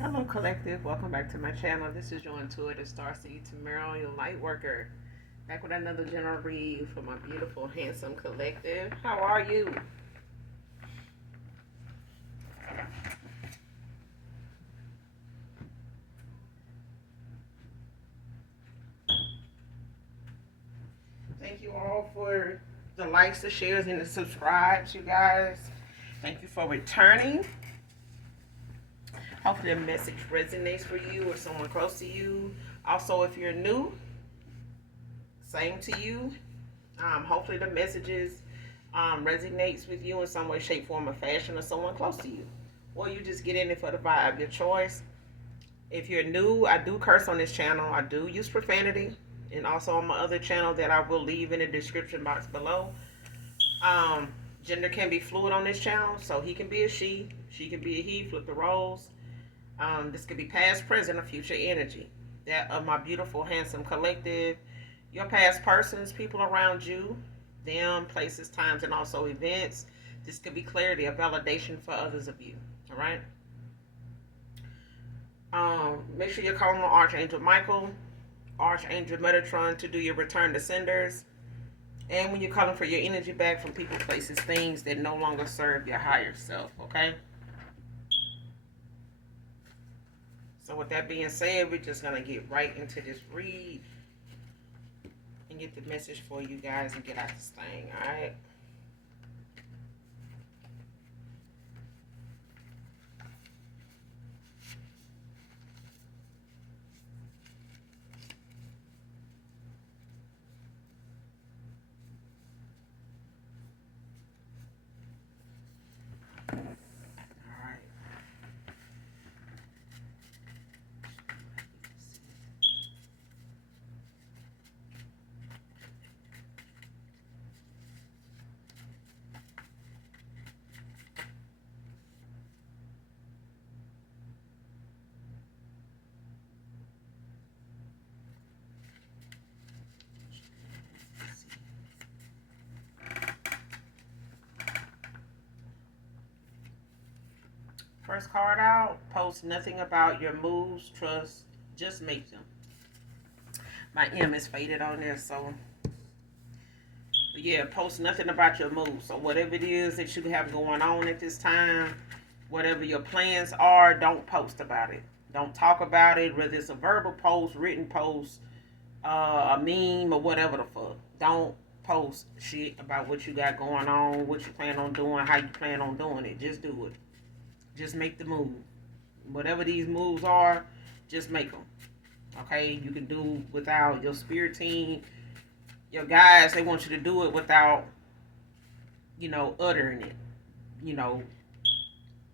Hello, collective. Welcome back to my channel. This is your intuitive starseed Tamara, your light worker. Back with another general read for my beautiful, handsome collective. How are you? Thank you all for the likes, the shares, and the subscribes, you guys. Thank you for returning. Hopefully, the message resonates for you or someone close to you. Also, if you're new, same to you. Hopefully, the messages resonates with you in some way, shape, form, or fashion, or someone close to you. Or you just get in it for the vibe, your choice. If you're new, I do curse on this channel. I do use profanity. And also on my other channel that I will leave in the description box below. Um, Gender can be fluid on this channel. So he can be a she can be a he, flip the roles. This could be past, present, or future energy. That of my beautiful, handsome collective. Your past persons, people around you, them, places, times, and also events. This could be clarity, a validation for others of you. All right. Make sure you're calling on Archangel Michael, Archangel Metatron to do your return to senders. And when you're calling for your energy back from people, places, things that no longer serve your higher self, okay? So with that being said, we're just going to get right into this read and get the message for you guys and get out this thing, all right? All right. First card out, post nothing about your moves, trust, just make them. My M is faded on there, so yeah, post nothing about your moves. So whatever it is that you have going on at this time, whatever your plans are, don't post about it. Don't talk about it, whether it's a verbal post, written post, a meme, or whatever the fuck. Don't post shit about what you got going on, what you plan on doing, how you plan on doing it. Just do it. Just make the move. Whatever these moves are, just make them. Okay? You can do without your spirit team, your guys, they want you to do it without, uttering it, you know,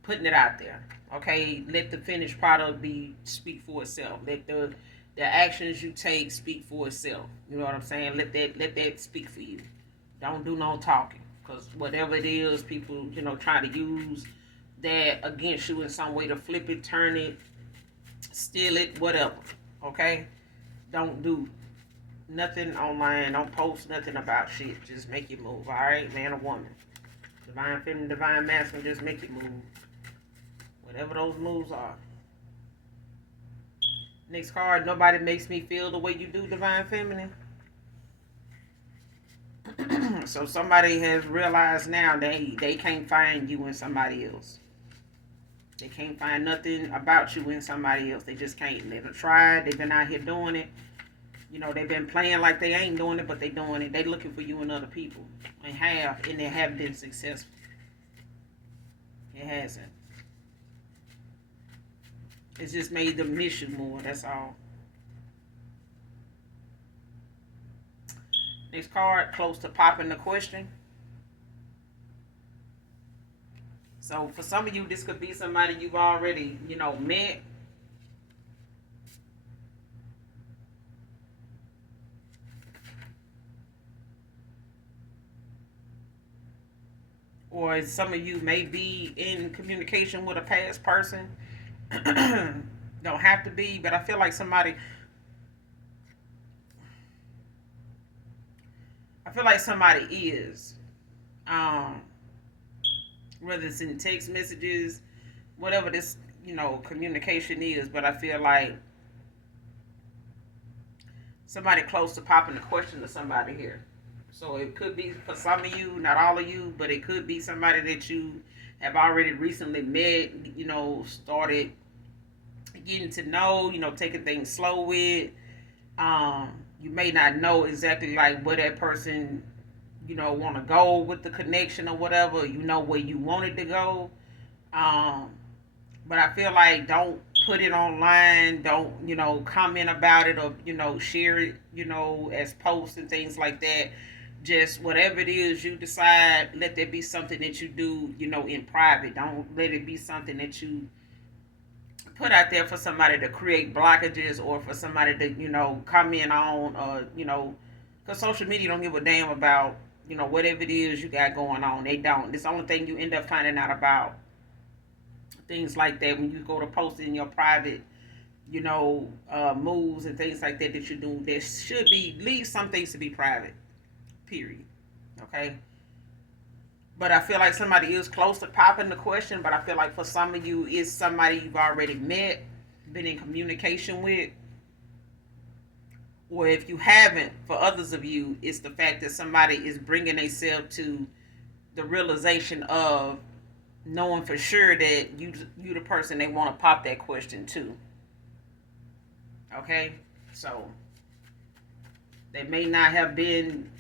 putting it out there. Okay? Let the finished product be speak for itself. Let the actions you take speak for itself. You know what I'm saying? Let that speak for you. Don't do no talking. Because whatever it is, people, try to use that against you in some way to flip it, turn it, steal it, whatever. Okay? Don't do nothing online. Don't post nothing about shit. Just make it move. Alright, man or woman. Divine feminine, divine masculine, just make it move. Whatever those moves are. Next card, nobody makes me feel the way you do, divine feminine. So somebody has realized now they can't find you in somebody else. They can't find nothing about you in somebody else. They just can't. They've tried. They've been out here doing it. They've been playing like they ain't doing it, but they doing it. They looking for you and other people. And they haven't been successful. It hasn't. It's just made them miss you more. That's all. Next card, close to popping the question. So for some of you, this could be somebody you've already, met. Or some of you may be in communication with a past person. Don't have to be, but I feel like somebody is. Um, whether it's in text messages, whatever this, communication is, but I feel like somebody close to popping the question to somebody here. So it could be for some of you, not all of you, but it could be somebody that you have already recently met, started getting to know, taking things slow with. You may not know exactly like where that person, want to go with the connection or whatever. You know where you wanted to go. Um, but I feel like don't put it online. Don't, comment about it or, share it, as posts and things like that. Just whatever it is you decide, let that be something that you do, in private. Don't let it be something that you put out there for somebody to create blockages or for somebody to, comment on, because social media don't give a damn about, whatever it is you got going on. They don't. It's the only thing you end up finding out about things like that when you go to post in your private, moves and things like that that you do. There should be, leave some things to be private, period. Okay? But I feel like somebody is close to popping the question. But I feel like for some of you, it's somebody you've already met, been in communication with. Or if you haven't, for others of you, it's the fact that somebody is bringing themselves to the realization of knowing for sure that you the person they want to pop that question to. Okay? So they may not have been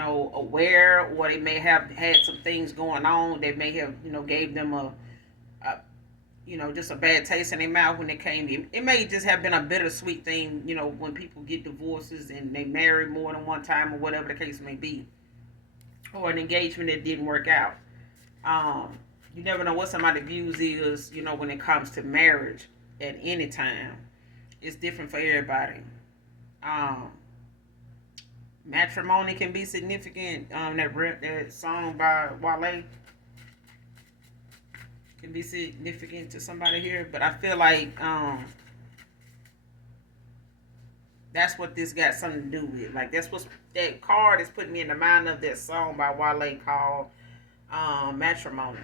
aware, or they may have had some things going on. They may have, gave them a just a bad taste in their mouth when it came to it. May just have been a bittersweet thing, when people get divorces and they marry more than one time or whatever the case may be. Or an engagement that didn't work out. You never know what somebody's views is, when it comes to marriage at any time. It's different for everybody. Matrimony can be significant. That song by Wale can be significant to somebody here, but I feel like that's what this got something to do with. Like that card is putting me in the mind of that song by Wale called Matrimony.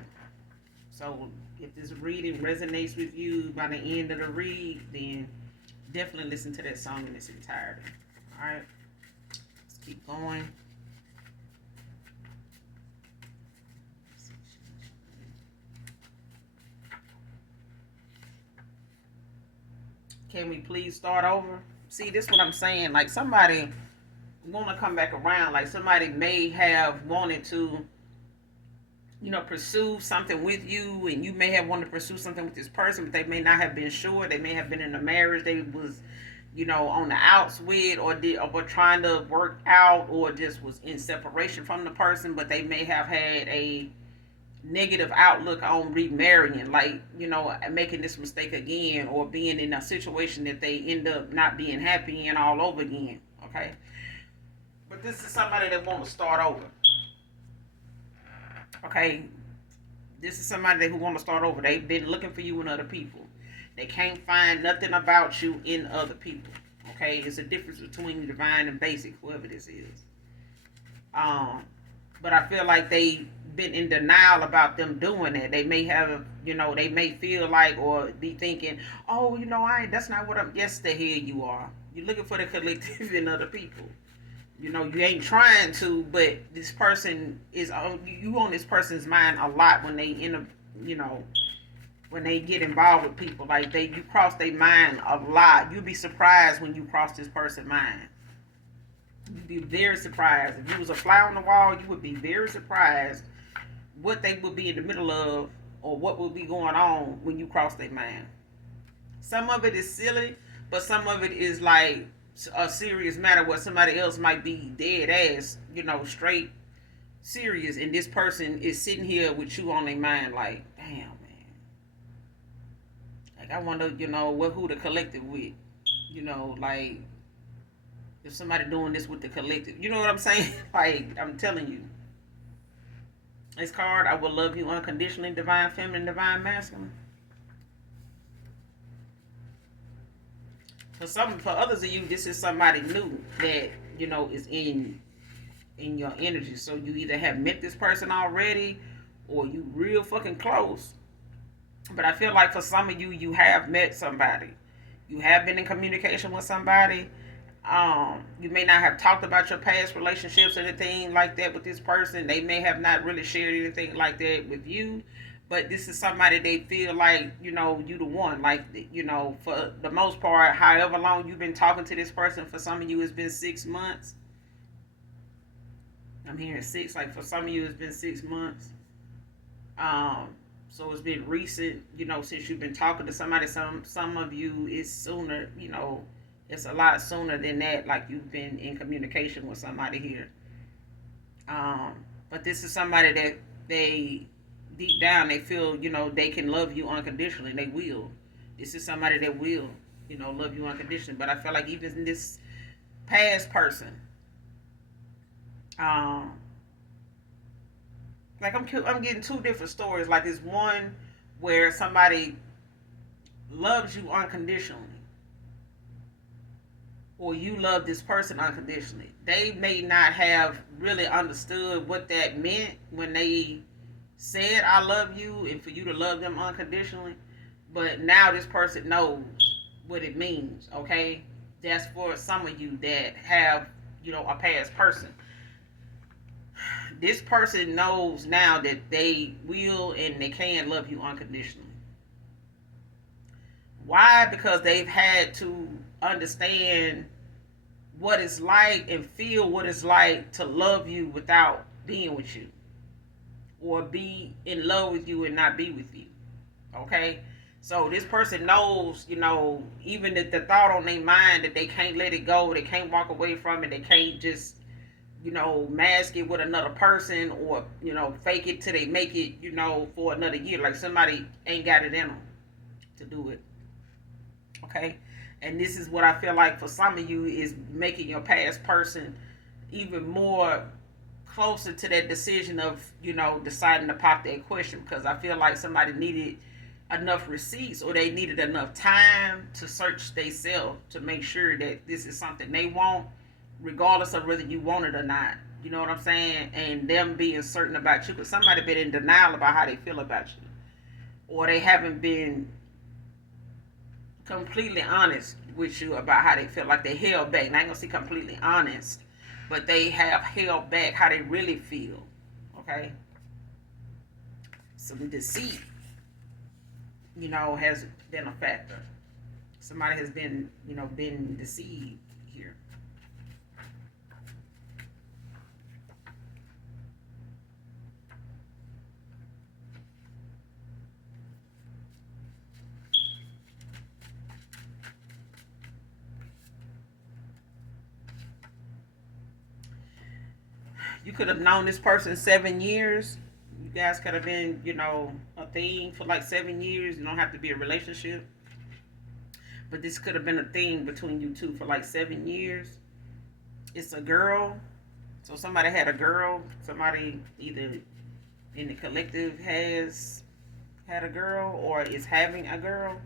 So if this reading resonates with you by the end of the read, then definitely listen to that song in its entirety. All right. Keep going. Can we please start over? See, this is what I'm saying. Like somebody want to come back around. Like somebody may have wanted to, pursue something with you, and you may have wanted to pursue something with this person, but they may not have been sure. They may have been in a marriage they was on the outs with, or were trying to work out, or just was in separation from the person, but they may have had a negative outlook on remarrying, like, making this mistake again, or being in a situation that they end up not being happy in all over again. Okay? But this is somebody that want to start over. Okay? This is somebody who want to start over. They've been looking for you in other people. They can't find nothing about you in other people. Okay? It's a difference between divine and basic, whoever this is. But I feel like they've been in denial about them doing that. They may have, they may feel like, or be thinking, oh, that's not what I'm. Yes, the hell you are. You're looking for the collective in other people. You ain't trying to, but this person is on you, on this person's mind a lot when they end up, when they get involved with people. Like you cross their mind a lot. You'll be surprised when you cross this person's mind. You'd be very surprised. If you was a fly on the wall, you would be very surprised what they would be in the middle of, or what would be going on when you cross their mind. Some of it is silly, but some of it is like a serious matter where somebody else might be dead ass, straight serious, and this person is sitting here with you on their mind like, damn, man. Like, I wonder, who the collective with. Like, if somebody doing this with the collective. You know what I'm saying? Like, I'm telling you. This card, I will love you unconditionally, divine feminine, divine masculine. For others of you, this is somebody new that, is in your energy. So you either have met this person already, or you real fucking close, But I feel like for some of you, you have met somebody. You have been in communication with somebody. You may not have talked about your past relationships or anything like that with this person. They may have not really shared anything like that with you. But this is somebody they feel like, you the one. Like, for the most part, however long you've been talking to this person, for some of you it's been 6 months. I'm hearing six. Like for some of you it's been 6 months. Um, so it's been recent, since you've been talking to somebody. Some of you is sooner, it's a lot sooner than that. Like you've been in communication with somebody here. Um, but this is somebody that they deep down they feel, they can love you unconditionally. They will. This is somebody that will, love you unconditionally. But I feel like even this past person, um, like I'm getting two different stories. Like it's one where somebody loves you unconditionally, or you love this person unconditionally. They may not have really understood what that meant when they said I love you and for you to love them unconditionally, but now this person knows what it means. Okay, that's for some of you that have, a past person. This person knows now that they will and they can love you unconditionally. Why? Because they've had to understand what it's like and feel what it's like to love you without being with you, or be in love with you and not be with you. Okay? So this person knows, even if the thought on their mind that they can't let it go, they can't walk away from it, they can't just, mask it with another person, or, fake it till they make it, for another year. Like somebody ain't got it in them to do it. Okay? And this is what I feel like for some of you is making your past person even more closer to that decision of, deciding to pop that question, because I feel like somebody needed enough receipts, or they needed enough time to search themselves to make sure that this is something they want, regardless of whether you want it or not. You know what I'm saying? And them being certain about you, because somebody been in denial about how they feel about you, or they haven't been completely honest with you about how they feel. Like they held back. And I ain't gonna say completely honest, but they have held back how they really feel. Okay? Some deceit, has been a factor. Somebody has been, been deceived here. You could have known this person 7 years. You guys could have been, a thing for like 7 years. You don't have to be a relationship. But this could have been a thing between you two for like 7 years. It's a girl. So somebody had a girl. Somebody either in the collective has had a girl or is having a girl.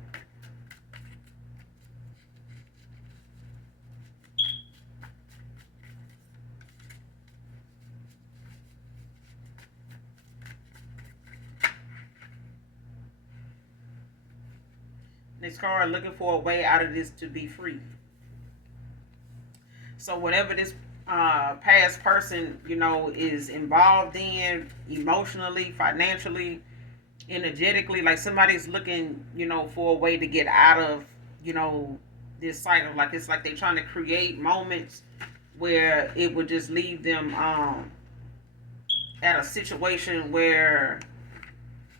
This card looking for a way out of this to be free. So whatever this past person, is involved in emotionally, financially, energetically, like somebody's looking, for a way to get out of, this cycle. Like it's like they're trying to create moments where it would just leave them at a situation where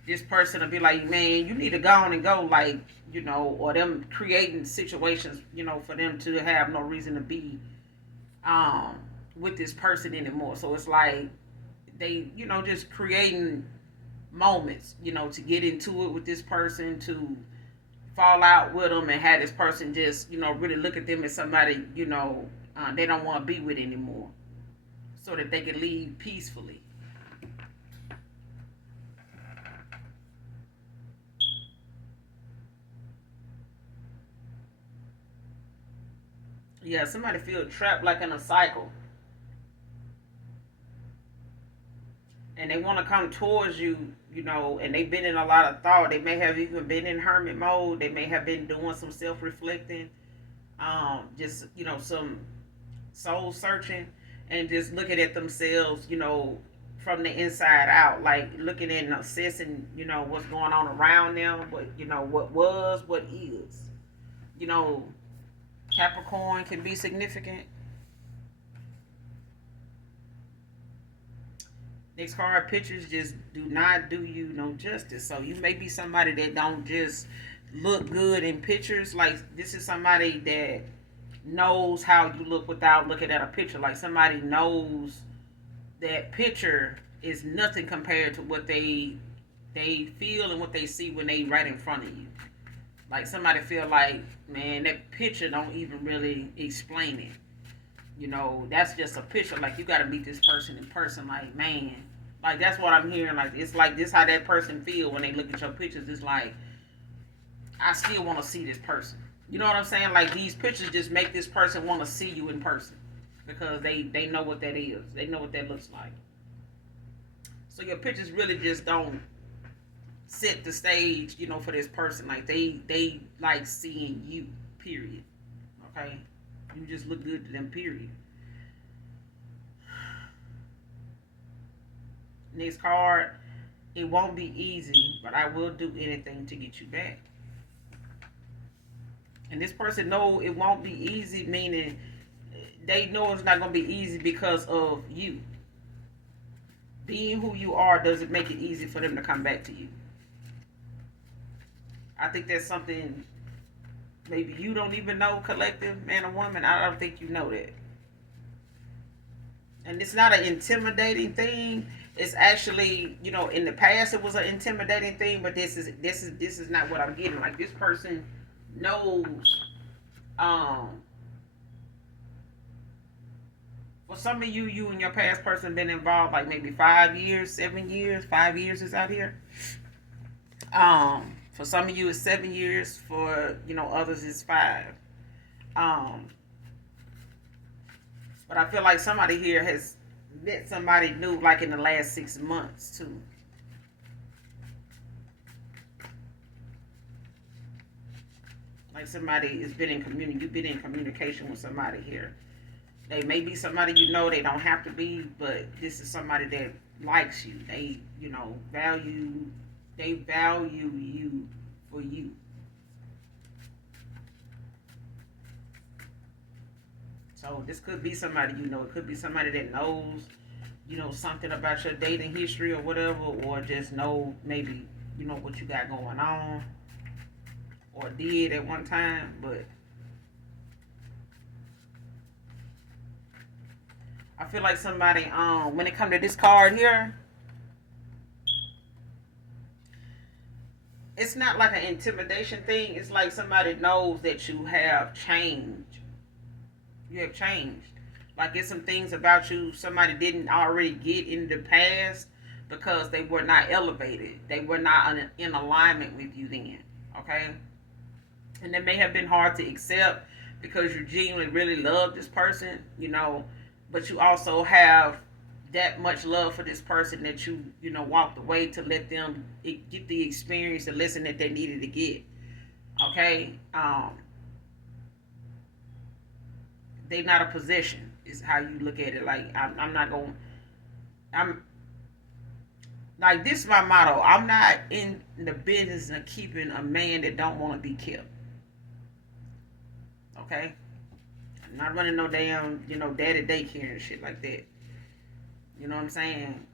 this person will be like, man, you need to go on and go, like, or them creating situations, for them to have no reason to be with this person anymore. So it's like they, just creating moments, to get into it with this person, to fall out with them and have this person just, really look at them as somebody, they don't want to be with anymore, so that they can leave peacefully. Yeah, somebody feel trapped like in a cycle. And they want to come towards you, and they've been in a lot of thought. They may have even been in hermit mode. They may have been doing some self-reflecting, just, some soul searching, and just looking at themselves, from the inside out, like looking and assessing, what's going on around them, what was, what is. You know, Capricorn can be significant. Next card, pictures just do not do you no justice. So you may be somebody that don't just look good in pictures. Like, this is somebody that knows how you look without looking at a picture. Like, somebody knows that picture is nothing compared to what they feel and what they see when they right in front of you. Like, somebody feel like, man, that picture don't even really explain it. That's just a picture. Like, you got to meet this person in person. Like, man, like, that's what I'm hearing. Like, it's like this how that person feel when they look at your pictures. It's like, I still want to see this person. You know what I'm saying? Like, these pictures just make this person want to see you in person, because they know what that is. They know what that looks like. So your pictures really just don't set the stage, for this person. Like, they like seeing you, period. Okay? You just look good to them, period. Next card, it won't be easy, but I will do anything to get you back. And this person know it won't be easy, meaning they know it's not going to be easy because of you. Being who you are doesn't make it easy for them to come back to you. I think that's something maybe you don't even know, collective, man or woman. I don't think you know that. And it's not an intimidating thing. It's actually, in the past it was an intimidating thing, but this is not what I'm getting. Like, this person knows, for some of you and your past person been involved like maybe 5 years, 7 years. 5 years is out here. For some of you it's 7 years. For others it's 5. But I feel like somebody here has met somebody new, like in the last 6 months too. Like, somebody has been in community. You've been in communication with somebody here. They may be somebody they don't have to be, but this is somebody that likes you. They, value you for you. So this could be somebody it could be somebody that knows, something about your dating history or whatever, or just know maybe, what you got going on or did at one time, but I feel like somebody, when it comes to this card here, it's not like an intimidation thing. It's like somebody knows that you have changed. You have changed. Like, it's some things about you somebody didn't already get in the past because they were not elevated. They were not in alignment with you then. Okay? And that may have been hard to accept because you genuinely really love this person, but you also have that much love for this person that you walked away to let them get the experience, the lesson that they needed to get. Okay? They're not a possession, is how you look at it. Like, I'm like, this is my motto. I'm not in the business of keeping a man that don't want to be kept. Okay? I'm not running no damn, daddy daycare and shit like that. You know what I'm saying?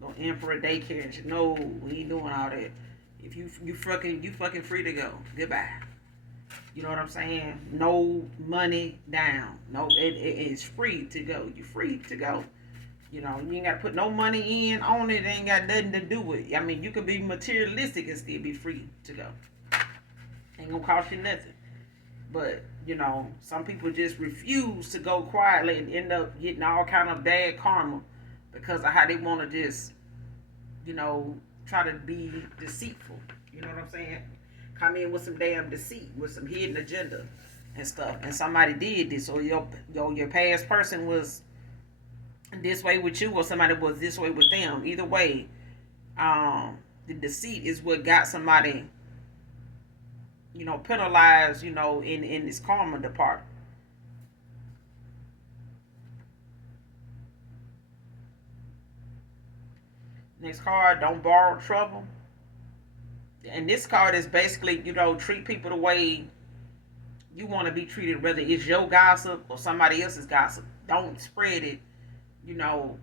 No emperor daycare and shit. No, we ain't doing all that. If you fucking free to go. Goodbye. You know what I'm saying? No money down. No, it is free to go. You're free to go. You ain't got to put no money in on it. It ain't got nothing to do with it. I mean, you can be materialistic and still be free to go. Ain't gonna cost you nothing. But, some people just refuse to go quietly and end up getting all kind of bad karma because of how they want to just, try to be deceitful. You know what I'm saying? Come in with some damn deceit, with some hidden agenda and stuff. And somebody did this, or your past person was this way with you, or somebody was this way with them. Either way, the deceit is what got somebody, penalized, in this karma department. Next card, don't borrow trouble. And this card is basically, treat people the way you want to be treated, whether it's your gossip or somebody else's gossip. Don't spread it, you know,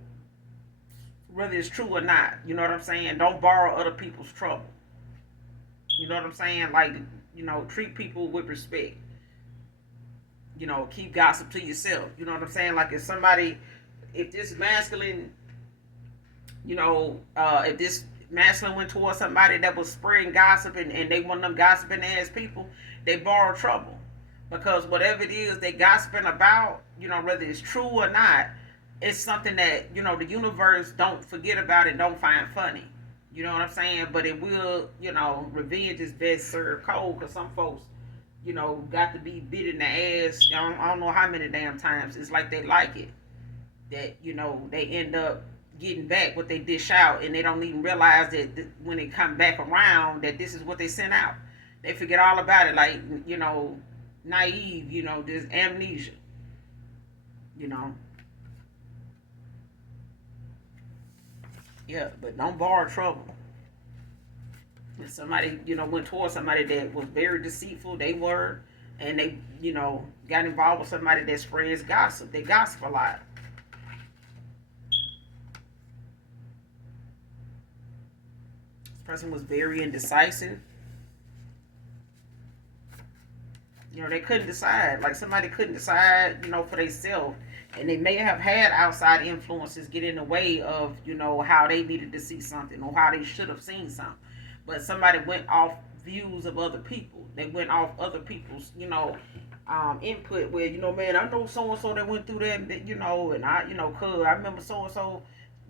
whether it's true or not. You know what I'm saying? Don't borrow other people's trouble. You know what I'm saying? Like, treat people with respect. Keep gossip to yourself. You know what I'm saying? Like, if this masculine, if this masculine went towards somebody that was spreading gossip, and they one of them gossiping ass people, they borrow trouble. Because whatever it is they gossiping about, whether it's true or not, it's something that, the universe don't forget about and don't find funny. You know what I'm saying? But it will, revenge is best served cold, because some folks, got to be bit in the ass. I don't know how many damn times. It's like they like it. That, they end up getting back what they dish out, and they don't even realize that when they come back around, that this is what they sent out. They forget all about it, like, naive, there's amnesia, Yeah, but don't borrow trouble. If somebody, went towards somebody that was very deceitful, and they, got involved with somebody that spreads gossip. They gossip a lot. This person was very indecisive. They couldn't decide. Like, somebody couldn't decide, for themselves. And they may have had outside influences get in the way of, how they needed to see something or how they should have seen something. But somebody went off views of other people. They went off other people's, input where, man, I know so-and-so that went through that, and cuz I remember so-and-so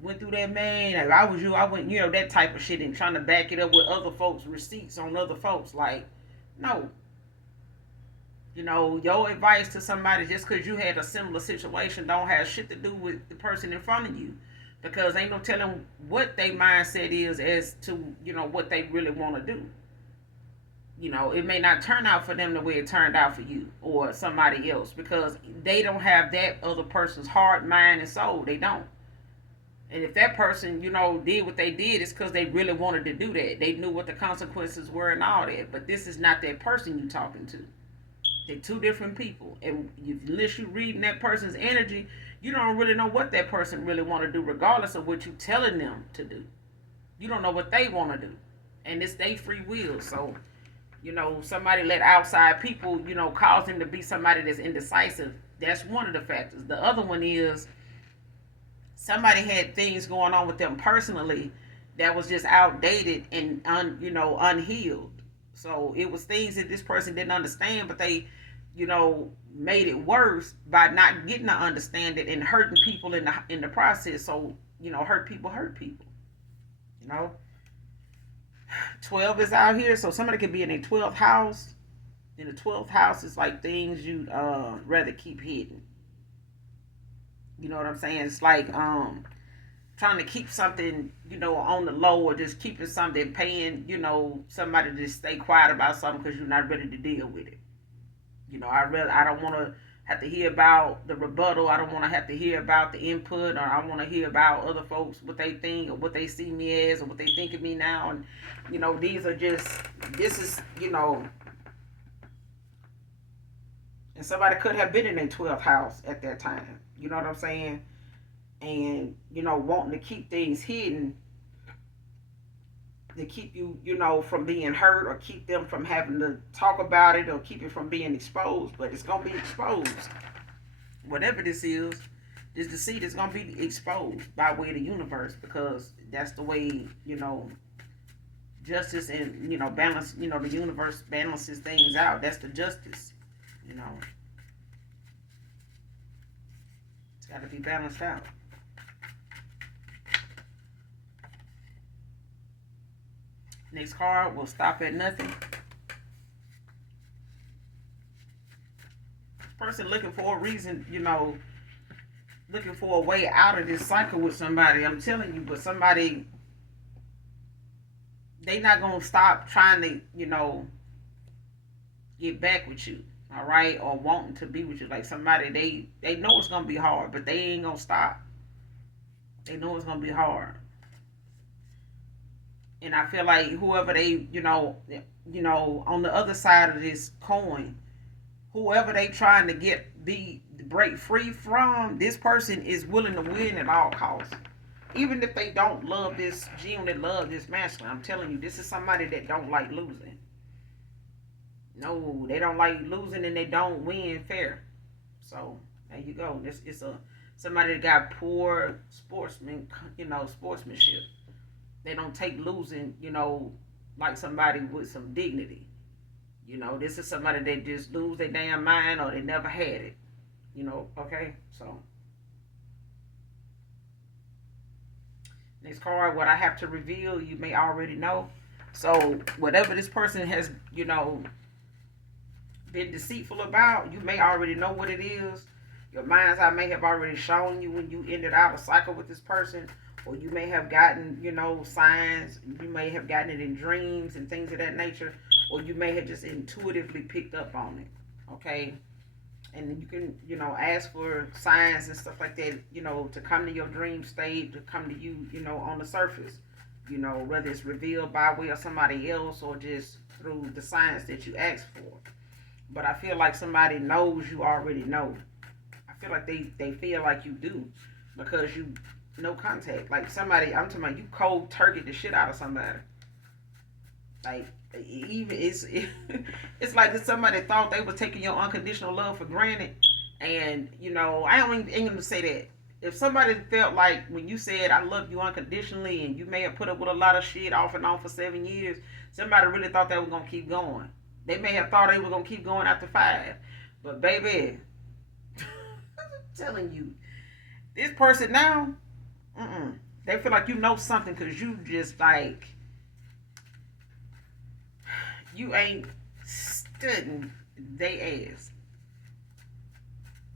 went through that, man. If I was you, I went, that type of shit, and trying to back it up with other folks' receipts on other folks. Like, no. Your advice to somebody just because you had a similar situation don't have shit to do with the person in front of you. Because ain't no telling what their mindset is as to, what they really want to do. It may not turn out for them the way it turned out for you or somebody else, because they don't have that other person's heart, mind, and soul. They don't. And if that person, did what they did, it's because they really wanted to do that. They knew what the consequences were and all that. But this is not that person you're talking to. They're two different people. And unless you're reading that person's energy, you don't really know what that person really want to do, regardless of what you're telling them to do. You don't know what they want to do. And it's their free will. So, somebody let outside people, cause them to be somebody that's indecisive. That's one of the factors. The other one is somebody had things going on with them personally that was just outdated and unhealed. So it was things that this person didn't understand, but they, made it worse by not getting to understand it and hurting people in the process. So, hurt people. 12 is out here, so somebody could be in a 12th house. In the 12th house is like things you'd rather keep hidden. You know what I'm saying? It's like trying to keep something, on the low, or just keeping something, paying, somebody to stay quiet about something because you're not ready to deal with it. I don't want to have to hear about the rebuttal. I don't want to have to hear about the input, or I want to hear about other folks, what they think or what they see me as or what they think of me now. And, this is, and somebody could have been in their 12th house at that time. You know what I'm saying? And, wanting to keep things hidden to keep you, from being hurt, or keep them from having to talk about it, or keep it from being exposed. But it's going to be exposed. Whatever this is, this deceit is going to be exposed by way of the universe, because that's the way, justice and, balance, the universe balances things out. That's the justice, It's got to be balanced out. Next card will stop at nothing. Person looking for a reason, looking for a way out of this cycle with somebody. I'm telling you, but somebody, they not gonna stop trying to, get back with you. All right, or wanting to be with you, like somebody they know it's gonna be hard, but they ain't gonna stop. They know it's gonna be hard, and I feel like whoever they, on the other side of this coin, whoever they trying to get be break free from, this person is willing to win at all costs. Even if they don't love this gene, that love this masculine, I'm telling you, this is somebody that don't like losing. No, they don't like losing, and they don't win fair. So there you go. This is a somebody that got poor sportsmanship. They don't take losing, like somebody with some dignity. This is somebody that just lose their damn mind, or they never had it. Okay? So next card, what I have to reveal, you may already know. So whatever this person has, been deceitful about, you may already know what it is. Your mind's eye may have already shown you when you ended out a cycle with this person, or you may have gotten, signs. You may have gotten it in dreams and things of that nature, or you may have just intuitively picked up on it. Okay? And you can, ask for signs and stuff like that, to come to your dream state, to come to you, on the surface. Whether it's revealed by way of somebody else or just through the signs that you ask for. But I feel like somebody knows you already know. I feel like they feel like you do, because you no contact. Like somebody, I'm talking about, you cold turkey the shit out of somebody. Like, even it's like if somebody thought they were taking your unconditional love for granted. And I ain't gonna say that. If somebody felt like when you said I love you unconditionally, and you may have put up with a lot of shit off and on for 7 years, somebody really thought they were gonna keep going. They may have thought they were gonna keep going after 5. But baby, I'm telling you, this person now, they feel like you know something, because you just like, you ain't studying they ass.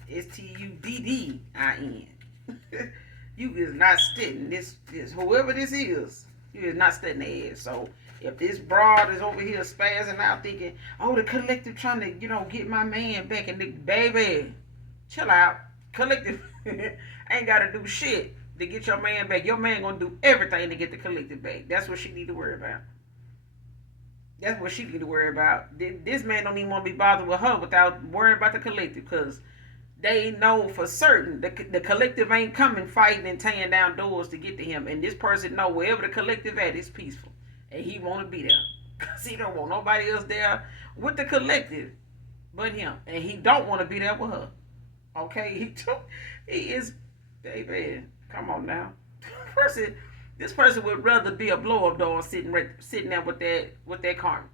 STUDDIN. You is not studying this whoever this is. You is not studying their ass. So if this broad is over here spazzing out thinking, oh, the collective trying to, get my man back, and the baby, chill out. Collective ain't got to do shit to get your man back. Your man gonna do everything to get the collective back. That's what she need to worry about. That's what she need to worry about. This man don't even want to be bothered with her without worrying about the collective, because they know for certain the collective ain't coming fighting and tearing down doors to get to him. And this person know wherever the collective at is peaceful. And he want to be there. Because he don't want nobody else there with the collective but him. And he don't want to be there with her. Okay? He is, baby, come on now. This person would rather be a blow-up doll sitting there with that karma.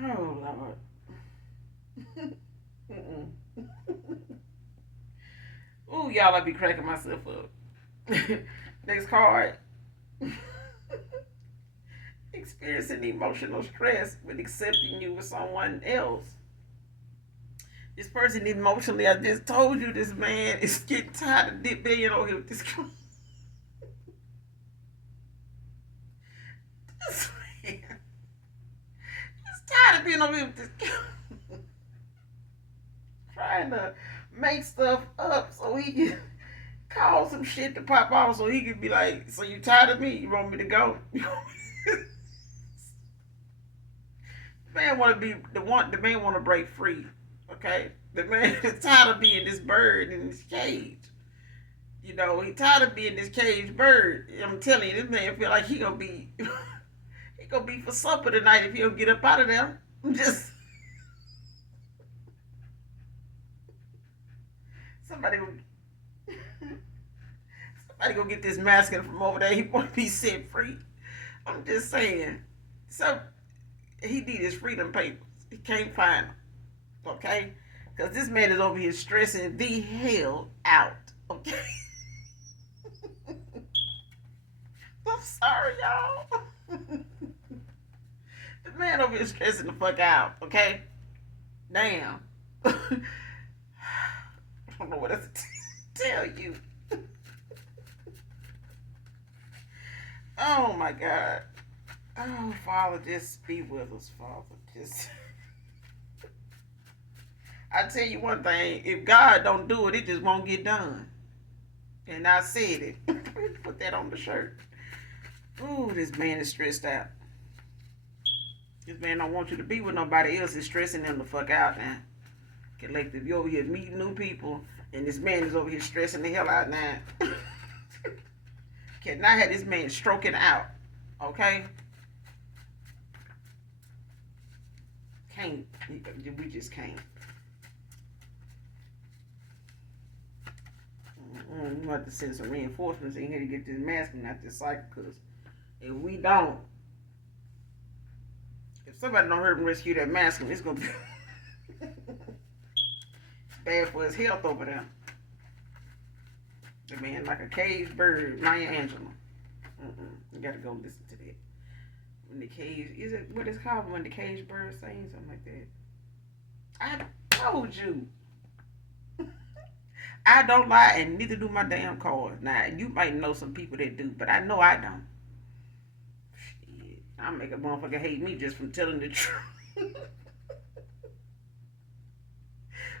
Oh, Lord. Ooh, y'all, I be cracking myself up. Next card. Experiencing emotional stress with accepting you with someone else. This person emotionally, I just told you, this man is getting tired of being on here with this girl. This man is tired of being on here with this girl. Trying to make stuff up so he can cause some shit to pop off, so he can be like, so you tired of me? You want me to go? The man want to be the man want to break free. Okay, the man is tired of being this bird in this cage. He tired of being this caged bird. I'm telling you, this man feel like he gonna be for supper tonight if he don't get up out of there. Just somebody go get this masculine from over there. He want to be set free. I'm just saying. So he need his freedom papers. He can't find them. Okay? Because this man is over here stressing the hell out. Okay? I'm sorry, y'all. The man over here stressing the fuck out. Okay? Damn. don't know what else to tell you. Oh my God. Oh, Father, just be with us, Father. Just, I tell you one thing, if God don't do it, it just won't get done. And I said it. Put that on the shirt. Ooh, this man is stressed out. This man don't want you to be with nobody else. Is stressing them the fuck out now. Collective, you over here meeting new people, and this man is over here stressing the hell out now. Cannot have this man stroking out. Okay? Can't. We just can't. We have to send some reinforcements in here to get this masculine out this cycle, because if we don't, if somebody don't hurt and rescue that masculine, it's gonna be bad for his health over there. The man like a caged bird, Maya Angelou. You gotta go listen to that. When the cage, is it what it's called when the caged bird sings, something like that? I told you. I don't lie, and neither do my damn cards. Now, you might know some people that do, but I know I don't. Shit, I'll make a motherfucker hate me just from telling the truth.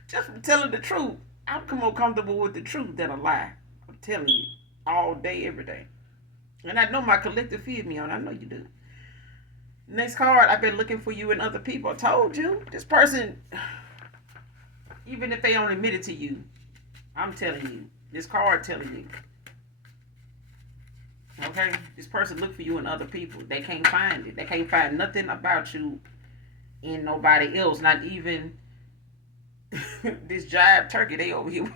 Just from telling the truth. I'm more comfortable with the truth than a lie. I'm telling you, all day, every day. And I know my collective feed me on. I know you do. Next card, I've been looking for you and other people. I told you, this person, even if they don't admit it to you, I'm telling you, this card telling you. Okay? This person look for you and other people. They can't find it. They can't find nothing about you in nobody else. Not even this jive turkey they over here.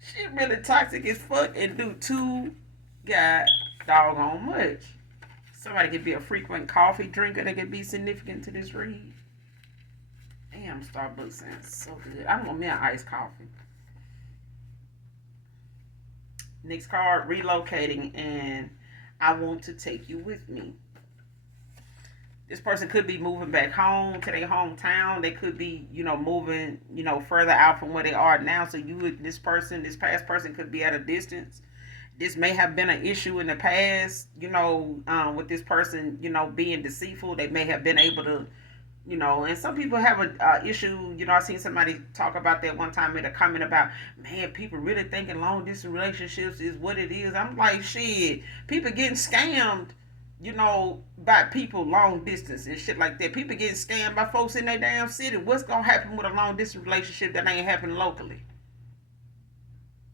She really toxic as fuck and do too god doggone much. Somebody could be a frequent coffee drinker. They could be significant to this read. Damn, Starbucks sounds so good. I want me an iced coffee. Next card, relocating, and I want to take you with me. This person could be moving back home to their hometown. They could be, moving, further out from where they are now. So this past person could be at a distance. This may have been an issue in the past, with this person, being deceitful. They may have been able to, and some people have a issue. I seen somebody talk about that one time, made a comment about, man, people really thinking long distance relationships is what it is. I'm like, shit, people getting scammed, by people long distance and shit like that. People getting scammed by folks in their damn city. What's gonna happen with a long distance relationship that ain't happening locally?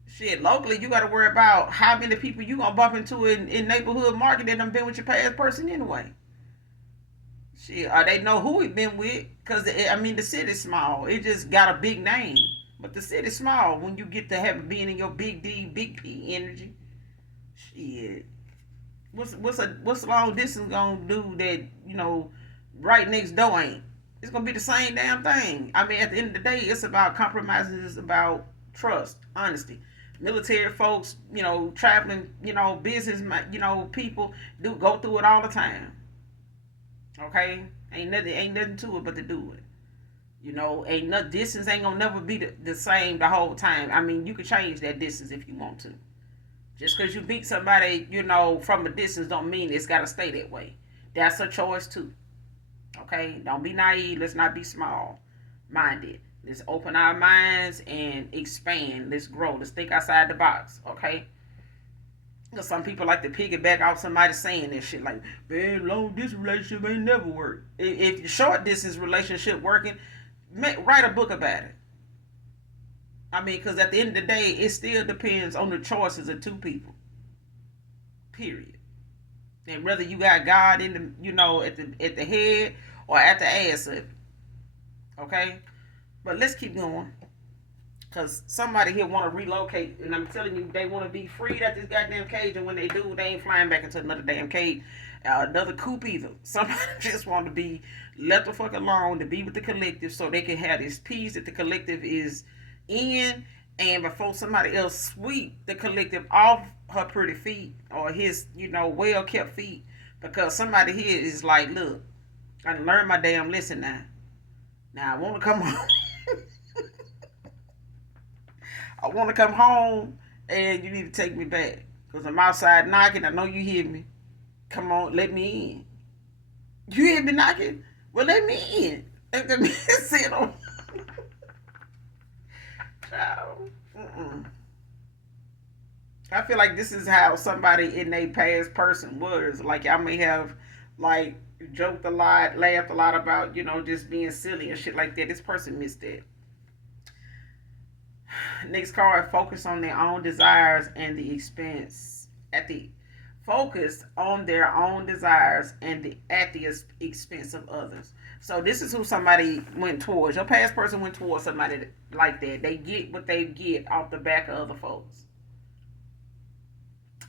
Shit, locally you gotta worry about how many people you gonna bump into in neighborhood market that done been with your past person anyway. Shit, they know who it been with, because the city's small. It just got a big name, but the city's small. When you get to have being in your big D, big P energy, shit. What's long distance gonna do that right next door ain't? It's gonna be the same damn thing. At the end of the day, it's about compromises. It's about trust, honesty. Military folks, traveling, business, people do go through it all the time. Okay, ain't nothing to it but to do it. Ain't no distance ain't gonna never be the same the whole time. You can change that distance if you want to. Just because you meet somebody, from a distance don't mean it's got to stay that way. That's a choice too. Okay? Don't be naive. Let's not be small-minded. Let's open our minds and expand. Let's grow. Let's think outside the box. Okay? Because some people like to piggyback off somebody saying this shit like, man, long distance relationship ain't never worked. If your short distance relationship working, write a book about it. Because at the end of the day, it still depends on the choices of two people. Period. And whether you got God in the, at the head or at the ass of it. Okay? But let's keep going. Because somebody here want to relocate, and I'm telling you, they want to be freed at this goddamn cage, and when they do, they ain't flying back into another damn cage, another coop either. Somebody just want to be left the fuck alone to be with the collective so they can have this peace that the collective is in, and before somebody else sweep the collective off her pretty feet or his, well kept feet, because somebody here is like, look, I learned my damn lesson now. Now I want to come home. I want to come home, and you need to take me back. Because I'm outside knocking. I know you hear me. Come on, let me in. You hear me knocking? Well, let me in. Let me sit on. Child. Mm-mm. I feel like this is how somebody in a past person was. Like, I may have, like, joked a lot, laughed a lot about, just being silly and shit like that. This person missed that. Next card, focus on their own desires and the expense. At the Focus on their own desires and at the expense of others. So this is who somebody went towards. Your past person went towards somebody like that. They get what they get off the back of other folks.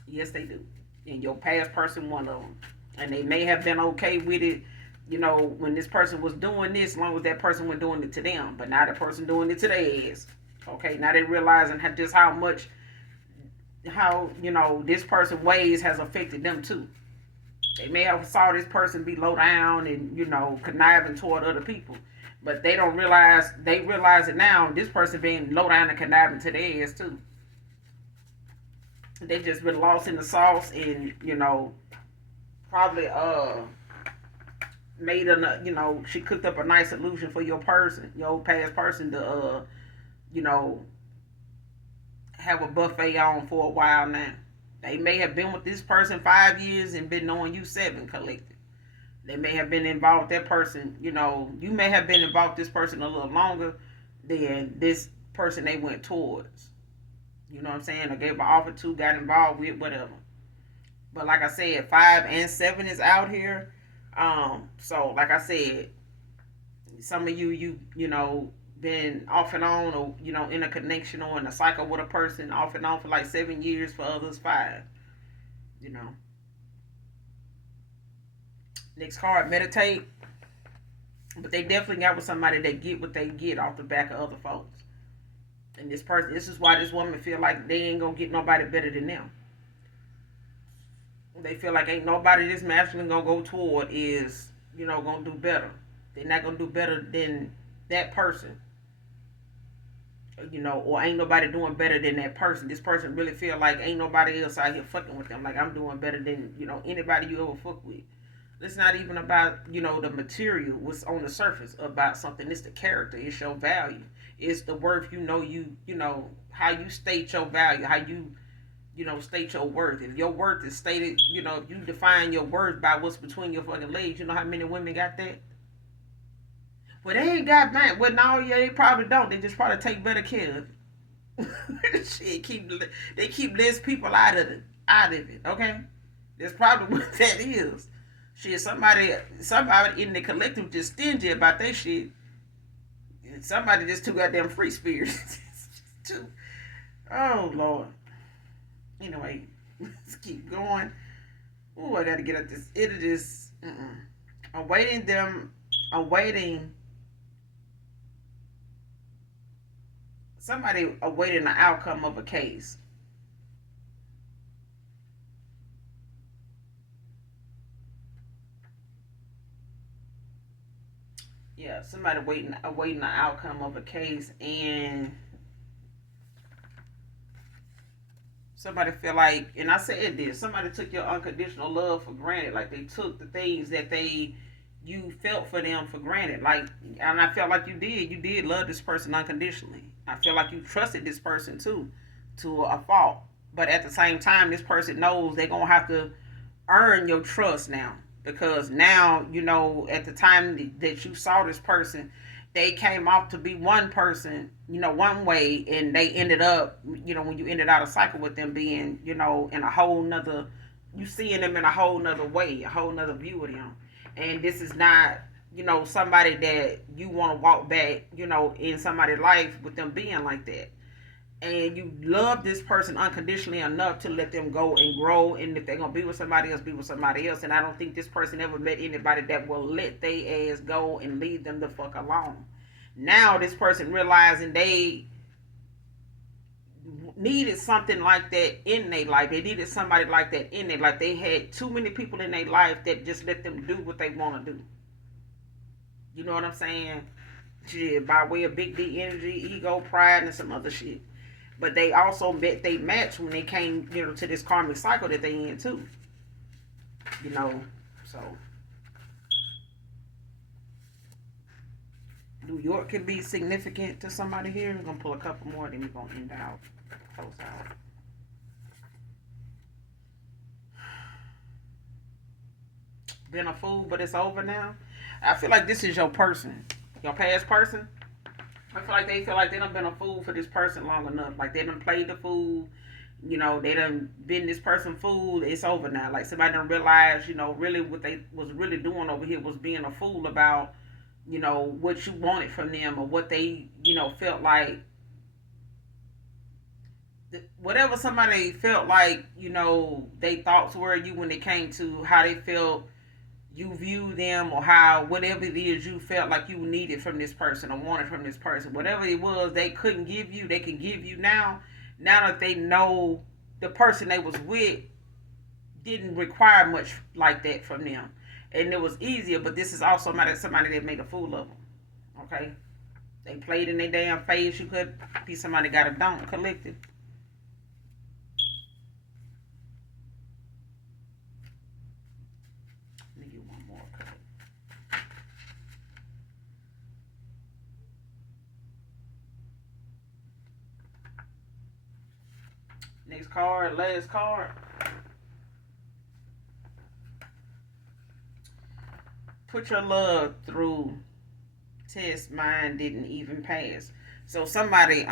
Yes, they do. And your past person, one of them. And they may have been okay with it, when this person was doing this, as long as that person was doing it to them. But now the person doing it to their ass. Okay, now they realizing just how much, this person ways has affected them too. They may have saw this person be low down and, conniving toward other people. But they realize it now, this person being low down and conniving to their ass too. They just been lost in the sauce and, probably made she cooked up a nice solution for your past person to have a buffet on for a while now. They may have been with this person 5 years and been knowing you 7 collective. They may have been involved with that person, you may have been involved with this person a little longer than this person they went towards. You know what I'm saying? Or gave an offer to, got involved with, whatever. But like I said, 5 and 7 is out here. So like I said, some of you been off and on, or in a connection or in a cycle with a person off and on for like 7 years. For others, 5. Next card, meditate. But they definitely got with somebody that get what they get off the back of other folks. And this is why this woman feel like they ain't gonna get nobody better than them. They feel like ain't nobody this masculine gonna go toward is, gonna do better. They're not gonna do better than that person. Or ain't nobody doing better than that person. This person really feel like ain't nobody else out here fucking with them. Like, I'm doing better than, anybody you ever fuck with. It's not even about, the material, what's on the surface about something. It's the character. It's your value. It's the worth, how you state your value, how you, state your worth. If your worth is stated, if you define your worth by what's between your fucking legs, you know how many women got that? Well, they ain't got mine. Well, no, yeah, they probably don't. They just probably take better care of it. Shit, they keep less people out of it, okay? That's probably what that is. Shit, somebody in the collective just stingy about their shit. Somebody just too goddamn free spirits. Too. Oh, Lord. Anyway, let's keep going. Oh, I gotta get at this. It is awaiting. Somebody awaiting the outcome of a case. Yeah, somebody awaiting the outcome of a case, and somebody feel like, and I said this, somebody took your unconditional love for granted. Like, they took the things that you felt for them for granted. Like, and I felt like you did love this person unconditionally. I feel like you trusted this person too, to a fault. But at the same time, this person knows they're gonna have to earn your trust now. Because now, at the time that you saw this person, they came off to be one person, one way, and they ended up, when you ended out a cycle with them being, in a whole nother, you seeing them in a whole nother way, a whole nother view of them. And this is not, somebody that you want to walk back, in somebody's life with them being like that. And you love this person unconditionally enough to let them go and grow. And if they're going to be with somebody else, be with somebody else. And I don't think this person ever met anybody that will let their ass go and leave them the fuck alone. Now this person realizing they needed something like that in their life. They needed somebody like that in their life. They had too many people in their life that just let them do what they want to do. You know what I'm saying? Shit, by way of big D energy, ego, pride, and some other shit. But they also met they match when they came, to this karmic cycle that they in too. So New York can be significant to somebody here. We're gonna pull a couple more, then we're gonna end out, close out. Been a fool, but it's over now. I feel like this is your person, your past person. I feel like they done been a fool for this person long enough. Like they done played the fool. They done been this person fool. It's over now. Like somebody done realized, really what they was really doing over here was being a fool about, what you wanted from them or what they, felt like. Whatever somebody felt like, they thoughts were you when it came to how they felt you view them, or how whatever it is you felt like you needed from this person or wanted from this person, whatever it was they couldn't give you, they can give you now that they know the person they was with didn't require much like that from them, and it was easier. But this is also somebody that made a fool of them. Okay, they played in their damn face. You could be somebody got a don't collective. Next card, last card. Put your love through test mine didn't even pass. So somebody,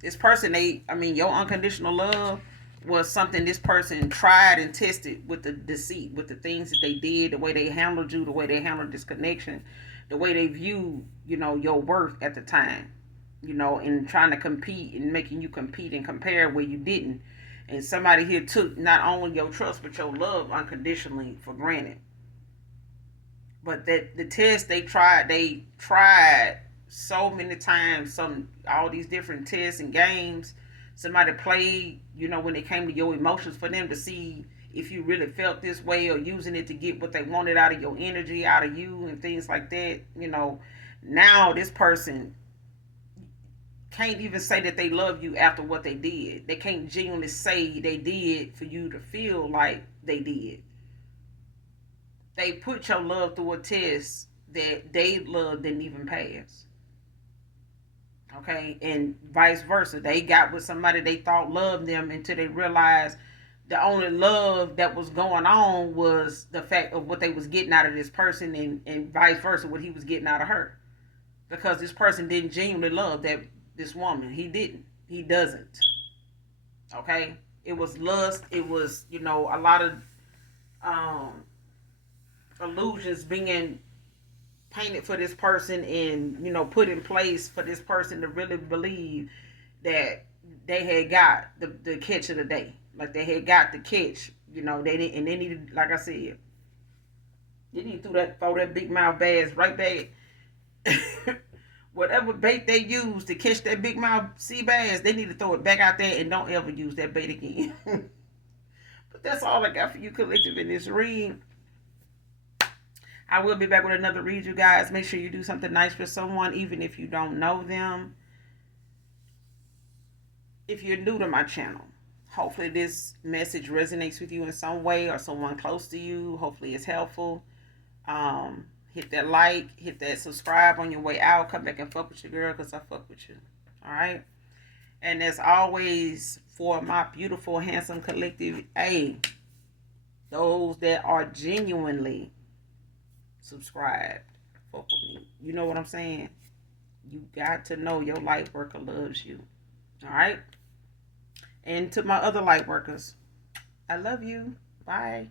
this person, your unconditional love was something this person tried and tested with the deceit, with the things that they did, the way they handled you, the way they handled this connection, the way they viewed, your worth at the time. And trying to compete and making you compete and compare where you didn't. And somebody here took not only your trust but your love unconditionally for granted. But that the test they tried so many times, all these different tests and games somebody played, when it came to your emotions, for them to see if you really felt this way, or using it to get what they wanted out of your energy, out of you, and things like that. Now this person can't even say that they love you after what they did. They can't genuinely say they did for you to feel like they did. They put your love through a test that they love didn't even pass. Okay, and vice versa. They got with somebody they thought loved them until they realized the only love that was going on was the fact of what they was getting out of this person, and vice versa, what he was getting out of her. Because this person didn't genuinely love this woman. He didn't. He doesn't. Okay? It was lust. It was, a lot of illusions being painted for this person, and, put in place for this person to really believe that they had got the catch of the day. Like they had got the catch. They needed, like I said, they need to throw that big mouth bass right back. Whatever bait they use to catch that big mouth sea bass, they need to throw it back out there and don't ever use that bait again. But that's all I got for you, collective, in this read. I will be back with another read, you guys. Make sure you do something nice for someone, even if you don't know them. If you're new to my channel, hopefully this message resonates with you in some way, or someone close to you. Hopefully it's helpful. Hit that like, hit that subscribe on your way out. Come back and fuck with your girl, because I fuck with you. All right? And as always, for my beautiful, handsome collective, those that are genuinely subscribed, fuck with me. You know what I'm saying? You got to know your light worker loves you. All right? And to my other light workers, I love you. Bye.